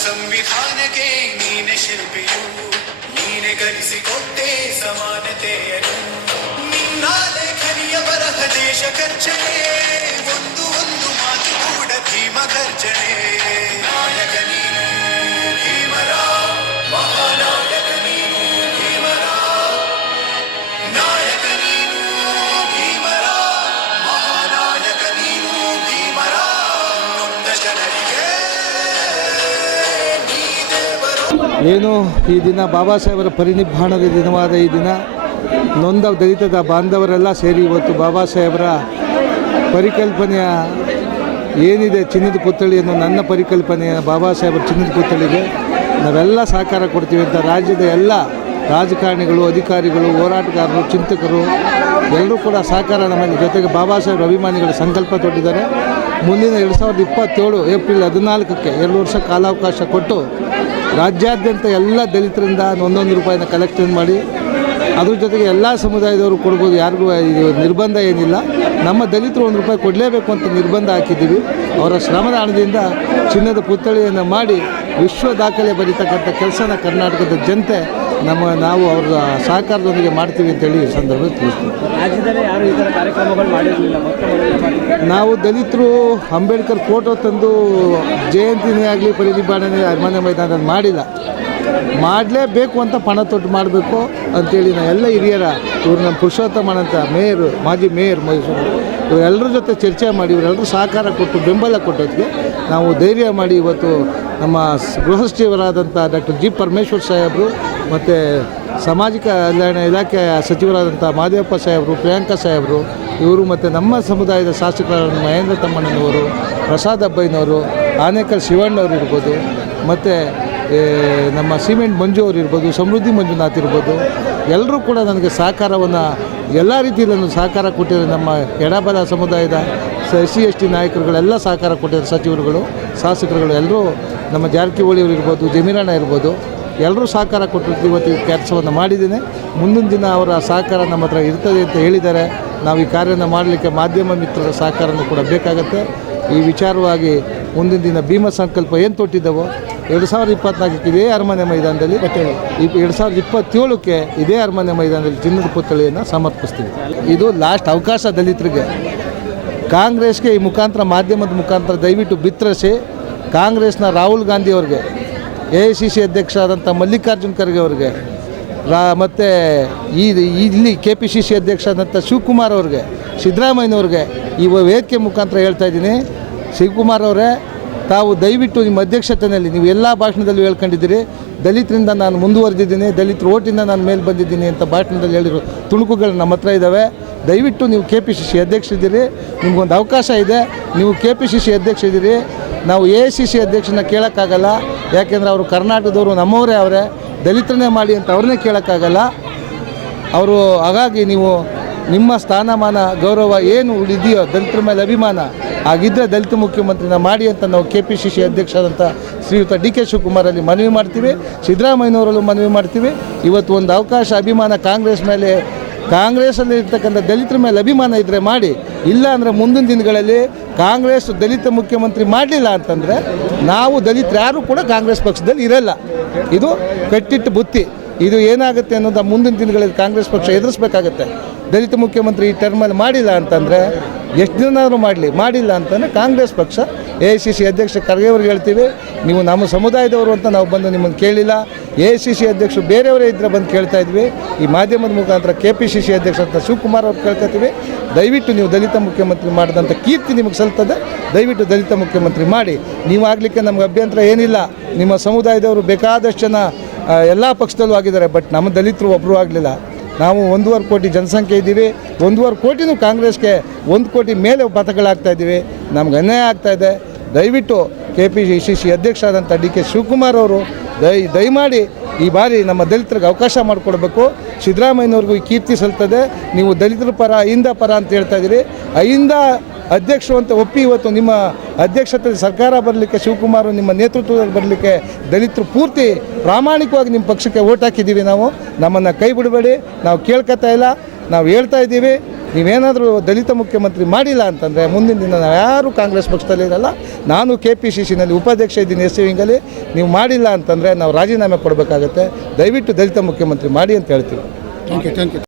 ಸಂವಿಧಾನಕ್ಕೆ ನೀನೆ ಶಿಲ್ಪಿಯು, ನೀನೆ ಕಲಿಸಿಕೊಟ್ಟೆ ಸಮಾನತೆಯನ್ನು. ನಿನ್ನ ಲೇಖನಿಯ ಬರಹ ದೇಶ ಖರ್ಚನೆ, ಒಂದು ಒಂದು ಮಾತು ಕೂಡ ಭೀಮ ಗರ್ಜನೆ. ನಾಯಕ ನೀನು ಭೀಮರ, ಮಹಾನಾಯಕ ನೀನು ಭೀಮರ, ನಾಯಕ ನೀನು ಭೀಮರ, ಮಹಾನಾಯಕ ನೀನು ಭೀಮರ. ನೊಂದ ಜನರಿಗೆ ಏನು ಈ ದಿನ ಬಾಬಾ ಸಾಹೇಬರ ಪರಿನಿಬ್ಬಾಣದ ದಿನವಾದ ಈ ದಿನ ನೊಂದ ದಲಿತದ ಬಾಂಧವರೆಲ್ಲ ಸೇರಿ ಇವತ್ತು ಬಾಬಾ ಸಾಹೇಬರ ಪರಿಕಲ್ಪನೆಯ ಏನಿದೆ ಚಿನ್ನದ ಪುತ್ಥಳಿಯನ್ನು, ನನ್ನ ಪರಿಕಲ್ಪನೆಯ ಬಾಬಾ ಸಾಹೇಬರ ಚಿನ್ನದ ಪುತ್ಥಳಿಗೆ ನಾವೆಲ್ಲ ಸಹಕಾರ ಕೊಡ್ತೀವಿ ಅಂತ ರಾಜ್ಯದ ಎಲ್ಲ ರಾಜಕಾರಣಿಗಳು, ಅಧಿಕಾರಿಗಳು, ಹೋರಾಟಗಾರರು, ಚಿಂತಕರು ಎಲ್ಲರೂ ಕೂಡ ಸಹಕಾರ ನಮಗೆ ಜೊತೆಗೆ ಬಾಬಾ ಸಾಹೇಬರ ಅಭಿಮಾನಿಗಳ ಸಂಕಲ್ಪ ತೊಟ್ಟಿದ್ದಾರೆ. ಮುಂದಿನ 2027 ಏಪ್ರಿಲ್ 14ಕ್ಕೆ 2 ವರ್ಷ ಕಾಲಾವಕಾಶ ಕೊಟ್ಟು ರಾಜ್ಯಾದ್ಯಂತ ಎಲ್ಲ ದಲಿತರಿಂದ ₹1 ಕಲೆಕ್ಷನ್ ಮಾಡಿ ಅದ್ರ ಜೊತೆಗೆ ಎಲ್ಲ ಸಮುದಾಯದವರು ಕೊಡ್ಬೋದು, ಯಾರಿಗೂ ಇದು ನಿರ್ಬಂಧ ಏನಿಲ್ಲ. ನಮ್ಮ ದಲಿತರು ₹1 ಕೊಡಲೇಬೇಕು ಅಂತ ನಿರ್ಬಂಧ ಹಾಕಿದ್ದೀವಿ. ಅವರ ಶ್ರಮದ ಹಣದಿಂದ ಚಿನ್ನದ ಪುತ್ಥಳಿಯನ್ನು ಮಾಡಿ ವಿಶ್ವ ದಾಖಲೆ ಬರೀತಕ್ಕಂಥ ಕೆಲಸನ ಕರ್ನಾಟಕದ ಜನತೆ ನಾವು ಅವರ ಸಹಕಾರದೊಂದಿಗೆ ಮಾಡ್ತೀವಿ ಅಂತೇಳಿ ಈ ಸಂದರ್ಭದಲ್ಲಿ ತಿಳಿಸ್ತೀವಿ. ರಾಜ್ಯದಲ್ಲಿ ಯಾರು ಈ ಥರ ಕಾರ್ಯಕ್ರಮಗಳು ಮಾಡಿರಲಿಲ್ಲ, ನಾವು ದಲಿತರು ಅಂಬೇಡ್ಕರ್ ಫೋಟೋ ತಂದು ಜಯಂತಿನೇ ಆಗಲಿ ಪರಿನಿಬ್ಬಾಣನೆ ಅರಮನೆ ಮೈದಾನದಲ್ಲಿ ಮಾಡಿಲ್ಲ. ಮಾಡಲೇಬೇಕು ಅಂತ ಪಣ ತೊಟ್ಟು ಮಾಡಬೇಕು ಅಂತೇಳಿ ನಾವು ಎಲ್ಲ ಹಿರಿಯರ ಇವರು ನಮ್ಮ ಪುರುಷೋತ್ತಮನ್ ಅಂತ ಮೇಯರು, ಮಾಜಿ ಮೇಯರ್ ಮೈಸೂರು, ಇವರೆಲ್ಲರ ಜೊತೆ ಚರ್ಚೆ ಮಾಡಿ ಇವರೆಲ್ಲರೂ ಸಹಕಾರ ಕೊಟ್ಟು ಬೆಂಬಲ ಕೊಟ್ಟೋದಕ್ಕೆ ನಾವು ಧೈರ್ಯ ಮಾಡಿ ಇವತ್ತು ನಮ್ಮ ಗೃಹ ಸಚಿವರಾದಂಥ ಡಾಕ್ಟರ್ ಜಿ ಪರಮೇಶ್ವರ್ ಸಾಹೇಬರು ಮತ್ತು ಸಾಮಾಜಿಕ ಕಲ್ಯಾಣ ಇಲಾಖೆ ಸಚಿವರಾದಂಥ ಮಾದೇವಪ್ಪ ಸಾಹೇಬರು, ಪ್ರಿಯಾಂಕಾ ಸಾಹೇಬರು ಇವರು ಮತ್ತು ನಮ್ಮ ಸಮುದಾಯದ ಶಾಸಕರಾದ ಮಹೇಂದ್ರ ತಮ್ಮಣ್ಣನವರು, ಪ್ರಸಾದ್ ಅಬ್ಬಯ್ಯನವರು, ಆನೇಕಲ್ ಶಿವಣ್ಣವರು ಇರ್ಬೋದು, ಮತ್ತು ನಮ್ಮ ಸಿಮೆಂಟ್ ಮಂಜು ಅವರು ಇರ್ಬೋದು, ಸಮೃದ್ಧಿ ಮಂಜುನಾಥ್ ಇರ್ಬೋದು, ಎಲ್ಲರೂ ಕೂಡ ನನಗೆ ಸಹಕಾರವನ್ನು ಎಲ್ಲ ರೀತಿಯಲ್ಲೂ ಸಹಕಾರ ಕೊಟ್ಟಿದ್ದಾರೆ. ನಮ್ಮ ಎಡಬಲ ಸಮುದಾಯದ SC/ST ನಾಯಕರುಗಳೆಲ್ಲ ಸಹಕಾರ ಕೊಟ್ಟಿದ್ದಾರೆ. ಸಚಿವರುಗಳು, ಶಾಸಕರುಗಳು ಎಲ್ಲರೂ, ನಮ್ಮ ಜಾರಕಿಹೊಳಿಯವರು ಇರ್ಬೋದು, ಜಮೀರಣ್ಣ ಇರ್ಬೋದು, ಎಲ್ಲರೂ ಸಹಕಾರ ಕೊಟ್ಟಿರ್ತೀವಿ. ಇವತ್ತು ಕೆಲಸವನ್ನು ಮಾಡಿದ್ದೇನೆ. ಮುಂದಿನ ದಿನ ಅವರ ಸಹಕಾರ ನಮ್ಮ ಹತ್ರ ಇರ್ತದೆ ಅಂತ ಹೇಳಿದ್ದಾರೆ. ನಾವು ಈ ಕಾರ್ಯನ ಮಾಡಲಿಕ್ಕೆ ಮಾಧ್ಯಮ ಮಿತ್ರರ ಸಹಕಾರನೂ ಕೂಡ ಬೇಕಾಗುತ್ತೆ. ಈ ವಿಚಾರವಾಗಿ ಮುಂದಿನ ದಿನ ಭೀಮ ಸಂಕಲ್ಪ ಏನು ತೊಟ್ಟಿದ್ದವೋ 2024ಕ್ಕೆ ಇದೇ ಅರಮನೆ ಮೈದಾನದಲ್ಲಿ, 2027ಕ್ಕೆ ಇದೇ ಅರಮನೆ ಮೈದಾನದಲ್ಲಿ ಚಿನ್ನದ ಪುತ್ಥಳಿಯನ್ನು ಸಮರ್ಪಿಸ್ತೀವಿ. ಇದು ಲಾಸ್ಟ್ ಅವಕಾಶ ದಲಿತರಿಗೆ. ಕಾಂಗ್ರೆಸ್ಗೆ ಈ ಮುಖಾಂತರ, ಮಾಧ್ಯಮದ ಮುಖಾಂತರ ದಯವಿಟ್ಟು ಬಿತ್ತರಿಸಿ ಕಾಂಗ್ರೆಸ್ನ ರಾಹುಲ್ ಗಾಂಧಿ ಅವ್ರಿಗೆ, AICC ಅಧ್ಯಕ್ಷರಾದಂಥ ಮಲ್ಲಿಕಾರ್ಜುನ್ ಖರ್ಗೆ ಅವ್ರಿಗೆ, ಮತ್ತು ಇಲ್ಲಿ KPCC ಅಧ್ಯಕ್ಷರಾದಂಥ ಶಿವಕುಮಾರ್ ಅವ್ರಿಗೆ, ಸಿದ್ದರಾಮಯ್ಯನವ್ರಿಗೆ ಈ ವೇದಿಕೆ ಮುಖಾಂತರ ಹೇಳ್ತಾ ಇದ್ದೀನಿ. ಶಿವಕುಮಾರ್ ಅವರೇ, ತಾವು ದಯವಿಟ್ಟು ನಿಮ್ಮ ಅಧ್ಯಕ್ಷತೆಯಲ್ಲಿ ನೀವು ಎಲ್ಲ ಭಾಷಣದಲ್ಲಿ ಹೇಳ್ಕೊಂಡಿದ್ದೀರಿ, ದಲಿತರಿಂದ ನಾನು ಮುಂದುವರೆದಿದ್ದೀನಿ, ದಲಿತರ ಓಟಿಂದ ನಾನು ಮೇಲೆ ಬಂದಿದ್ದೀನಿ ಅಂತ ಭಾಷಣದಲ್ಲಿ ಹೇಳಿರೋ ತುಣುಕುಗಳು ನಮ್ಮ ಹತ್ರ ಇದ್ದಾವೆ. ದಯವಿಟ್ಟು ನೀವು KPCC ಅಧ್ಯಕ್ಷರಿದ್ದೀರಿ, ನಿಮಗೊಂದು ಅವಕಾಶ ಇದೆ. ನೀವು KPCC ಅಧ್ಯಕ್ಷರಿದ್ದೀರಿ, ನಾವು AICC ಅಧ್ಯಕ್ಷನ ಕೇಳೋಕ್ಕಾಗಲ್ಲ. ಯಾಕೆಂದರೆ ಅವರು ಕರ್ನಾಟಕದವರು, ನಮ್ಮವರೇ ಅವರೇ, ದಲಿತರನ್ನೇ ಮಾಡಿ ಅಂತ ಅವ್ರನ್ನೇ ಕೇಳೋಕ್ಕಾಗಲ್ಲ ಅವರು. ಹಾಗಾಗಿ ನೀವು ನಿಮ್ಮ ಸ್ಥಾನಮಾನ, ಗೌರವ ಏನು ಇದೆಯೋ, ದಲಿತರ ಮೇಲೆ ಅಭಿಮಾನ ಆಗಿದ್ದರೆ ದಲಿತ ಮುಖ್ಯಮಂತ್ರಿನ ಮಾಡಿ ಅಂತ ನಾವು KPCC ಅಧ್ಯಕ್ಷರಾದಂಥ ಶ್ರೀಯುತ DK ಶಿವಕುಮಾರಲ್ಲಿ ಮನವಿ ಮಾಡ್ತೀವಿ. ಸಿದ್ದರಾಮಯ್ಯನವರಲ್ಲೂ ಮನವಿ ಮಾಡ್ತೀವಿ. ಇವತ್ತು ಒಂದು ಅವಕಾಶ, ಅಭಿಮಾನ ಕಾಂಗ್ರೆಸ್ ಮೇಲೆ, ಕಾಂಗ್ರೆಸ್ಸಲ್ಲಿ ಇರ್ತಕ್ಕಂಥ ದಲಿತರ ಮೇಲೆ ಅಭಿಮಾನ ಇದ್ದರೆ ಮಾಡಿ. ಇಲ್ಲ ಅಂದರೆ ಮುಂದಿನ ದಿನಗಳಲ್ಲಿ ಕಾಂಗ್ರೆಸ್ ದಲಿತ ಮುಖ್ಯಮಂತ್ರಿ ಮಾಡಲಿಲ್ಲ ಅಂತಂದರೆ ನಾವು ದಲಿತರು ಯಾರೂ ಕೂಡ ಕಾಂಗ್ರೆಸ್ ಪಕ್ಷದಲ್ಲಿ ಇರಲ್ಲ. ಇದು ಕಟ್ಟಿಟ್ಟು ಬುತ್ತಿ. ಇದು ಏನಾಗುತ್ತೆ ಅನ್ನೋದು ಮುಂದಿನ ದಿನಗಳಲ್ಲಿ ಕಾಂಗ್ರೆಸ್ ಪಕ್ಷ ಎದುರಿಸಬೇಕಾಗತ್ತೆ. ದಲಿತ ಮುಖ್ಯಮಂತ್ರಿ ಈ ಟರ್ಮಲ್ಲಿ ಮಾಡಿಲ್ಲ ಅಂತಂದರೆ ಎಷ್ಟು ದಿನಾದರೂ ಮಾಡಿಲ್ಲ ಅಂತಂದರೆ ಕಾಂಗ್ರೆಸ್ ಪಕ್ಷ, AICC ಅಧ್ಯಕ್ಷ ಖರ್ಗೆ ಅವ್ರಿಗೆ ಹೇಳ್ತೀವಿ, ನೀವು ನಮ್ಮ ಸಮುದಾಯದವರು ಅಂತ ನಾವು ಬಂದು ನಿಮ್ಮನ್ನು ಕೇಳಿಲ್ಲ. AICC ಅಧ್ಯಕ್ಷರು ಬೇರೆಯವರೇ ಇದ್ದರೆ ಬಂದು ಕೇಳ್ತಾ ಇದ್ವಿ. ಈ ಮಾಧ್ಯಮದ ಮುಖಾಂತರ KPCC ಅಧ್ಯಕ್ಷ ಅಂತ ಶಿವಕುಮಾರ್ ಅವ್ರು ಕೇಳ್ಕೊತೀವಿ. ದಯವಿಟ್ಟು ನೀವು ದಲಿತ ಮುಖ್ಯಮಂತ್ರಿ ಮಾಡಿದಂಥ ಕೀರ್ತಿ ನಿಮಗೆ ಸಲ್ತದೆ. ದಯವಿಟ್ಟು ದಲಿತ ಮುಖ್ಯಮಂತ್ರಿ ಮಾಡಿ. ನೀವು ಆಗಲಿಕ್ಕೆ ನಮ್ಗೆ ಅಭ್ಯಂತರ ಏನಿಲ್ಲ. ನಿಮ್ಮ ಸಮುದಾಯದವರು ಬೇಕಾದಷ್ಟು ಜನ ಎಲ್ಲ ಪಕ್ಷದಲ್ಲೂ ಆಗಿದ್ದಾರೆ, ಬಟ್ ನಮ್ಮ ದಲಿತರು ಒಬ್ಬರು ಆಗಲಿಲ್ಲ. ನಾವು 1.25 ಕೋಟಿ ಜನಸಂಖ್ಯೆ ಇದ್ದೀವಿ. 1.25 ಕೋಟಿನೂ ಕಾಂಗ್ರೆಸ್ಗೆ 1 ಕೋಟಿ ಮೇಲೆ ಮತಗಳಾಗ್ತಾಯಿದ್ದೀವಿ. ನಮ್ಗೆ ಅನ್ಯಾಯ ಆಗ್ತಾಯಿದೆ. ದಯವಿಟ್ಟು KPCC ಅಧ್ಯಕ್ಷರಾದಂಥ DK ಶಿವಕುಮಾರ್ ಅವರು ದಯಮಾಡಿ ಈ ಬಾರಿ ನಮ್ಮ ದಲಿತರಿಗೆ ಅವಕಾಶ ಮಾಡಿಕೊಡ್ಬೇಕು. ಸಿದ್ದರಾಮಯ್ಯನವ್ರಿಗೂ ಈ ಕೀರ್ತಿ ಸಲ್ತದೆ. ನೀವು ದಲಿತರ ಪರ, ಅಹಿಂದ ಪರ ಅಂತ ಹೇಳ್ತಾ ಇದ್ದೀರಿ. ಅಹಿಂದ ಅಧ್ಯಕ್ಷರು ಅಂತ ಒಪ್ಪಿ ಇವತ್ತು ನಿಮ್ಮ ಅಧ್ಯಕ್ಷತೆಯಲ್ಲಿ ಸರ್ಕಾರ ಬರಲಿಕ್ಕೆ, ಶಿವಕುಮಾರ್ ನಿಮ್ಮ ನೇತೃತ್ವದಲ್ಲಿ ಬರಲಿಕ್ಕೆ ದಲಿತರು ಪೂರ್ತಿ ಪ್ರಾಮಾಣಿಕವಾಗಿ ನಿಮ್ಮ ಪಕ್ಷಕ್ಕೆ ಓಟ್ ಹಾಕಿದ್ದೀವಿ. ನಾವು ನಮ್ಮನ್ನು ಕೈ ಬಿಡಬೇಡಿ. ನಾವು ಕೇಳ್ಕೊತಾ ಇಲ್ಲ, ನಾವು ಹೇಳ್ತಾ ಇದ್ದೀವಿ. ನೀವೇನಾದರೂ ದಲಿತ ಮುಖ್ಯಮಂತ್ರಿ ಮಾಡಿಲ್ಲ ಅಂತಂದರೆ ಮುಂದಿನ ದಿನ ನಾವು ಯಾರೂ ಕಾಂಗ್ರೆಸ್ ಪಕ್ಷದಲ್ಲಿ ಇರಲ್ಲ. ನಾನು KPCCನಲ್ಲಿ ಉಪಾಧ್ಯಕ್ಷ ಇದ್ದೀನಿ SC ವಿಂಗಲ್ಲಿ. ನೀವು ಮಾಡಿಲ್ಲ ಅಂತಂದರೆ ನಾವು ರಾಜೀನಾಮೆ ಕೊಡಬೇಕಾಗತ್ತೆ. ದಯವಿಟ್ಟು ದಲಿತ ಮುಖ್ಯಮಂತ್ರಿ ಮಾಡಿ ಅಂತ ಹೇಳ್ತೀವಿ. Thank you